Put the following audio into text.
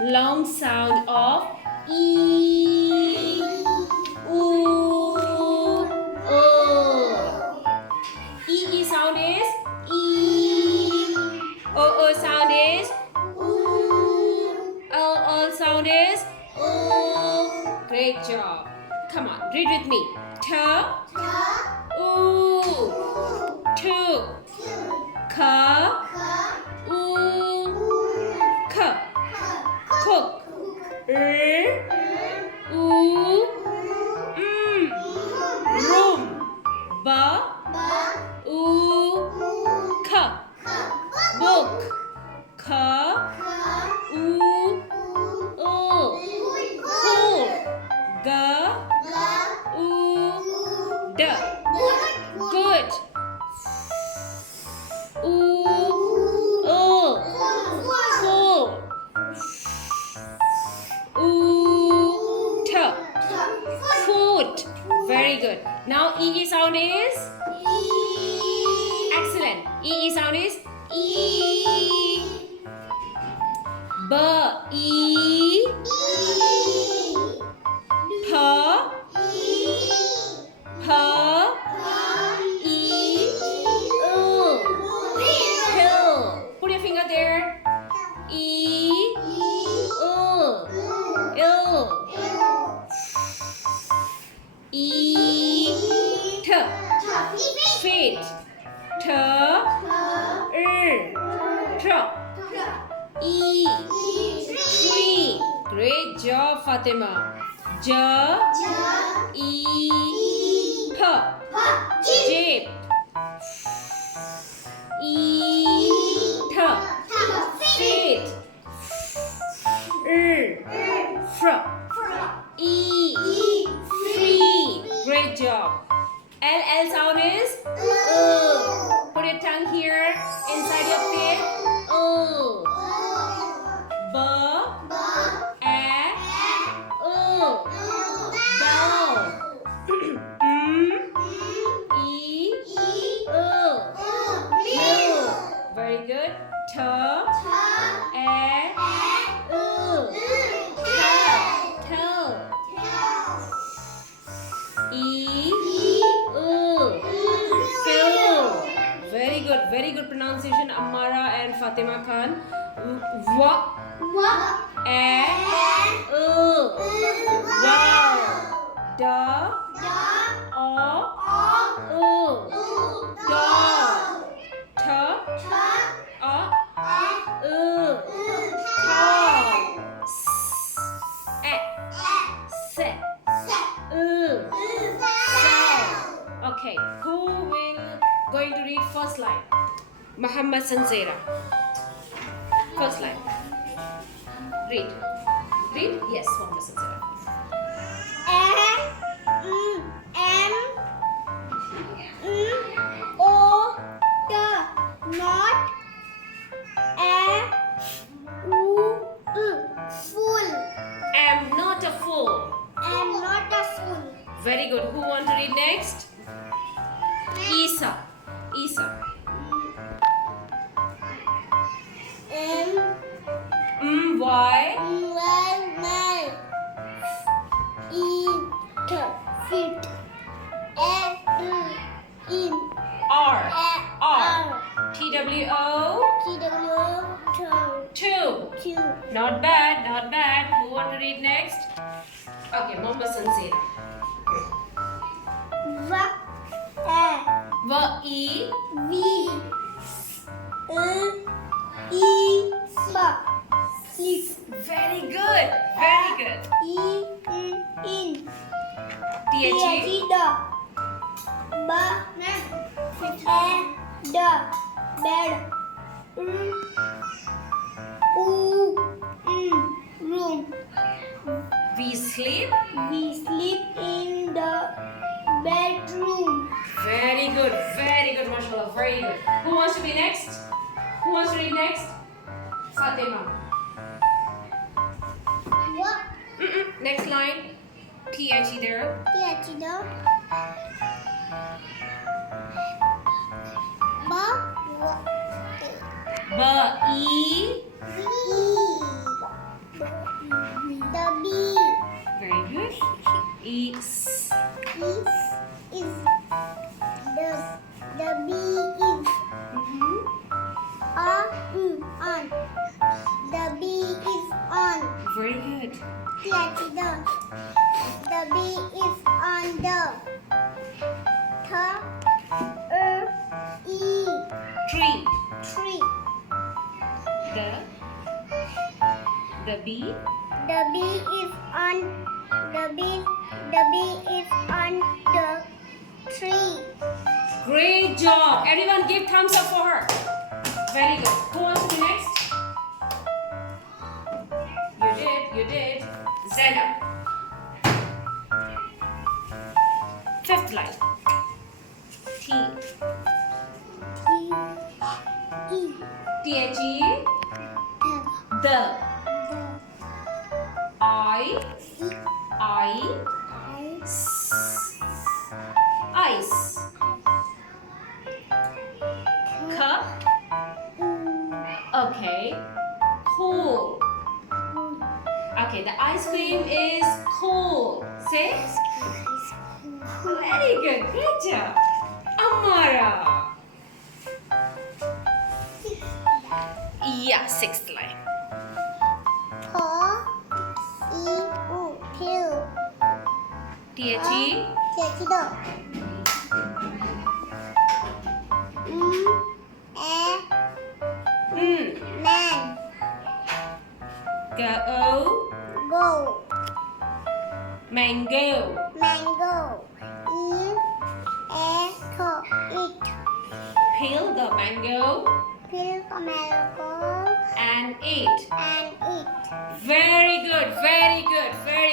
long sound of E. Oo. O. E sound is E. O sound is Oo. O sound is O. Great job. Come on, read with me. T. Oo. Two. K. Oo. K. Cook. Oo. Room. B. Oo. K. Book. K. Oo. O. Cool. G. Oo. D. Good. Oo. O. Full. Oo. T. Foot. Very good. Now E sound is excellent. E sound is E. B. E. P. P. E. Pill. Put your finger there. E. Ill. E. T. Feet. T. Truck. E. Tree. Great job, Fatima. J. E. P. Jeep. E. T. Feet. Fr. E. Free. Great job. L sound is Put your tongue here inside your teeth. B. Bell. E. Mill. Very good. T. Tell. E. Fill. Very good pronunciation, Amara and Fatima Khan. Wow. Da. Dog. Tall. Set. Okay, who will going to read first line? Muhammad Sanzera. First line. Read. Yes, Muhammad Sanzera. Am not a fool. Very good. Who want to read next? Isa. Why? R. TWO. Two. Not bad. Who want to read next? Okay, Muhammad Sanzera. Very good. THE. Bed. Room. We sleep. In the bedroom. Very good, mashallah, very good. Who wants to be next? Who wants to read next? Fatima. What? Next line. THE there. On. The bee is on. Very good. The bee is on the Tree. tree. The bee. The bee is on the tree. Great job. Everyone give thumbs up for her. Very good. Who wants to be next? You did. Zena. Fifth line. T. T-H-E. The. I. Ice. Cup. Okay. Cool. Okay, the ice cream is cool. Say. Very good. Great job. Amara. Yeah, sixth line. T-H-E. Man. Go. Mango. Eat. Peel the mango Peel the mango and eat. and eat. Very good. Very good. Very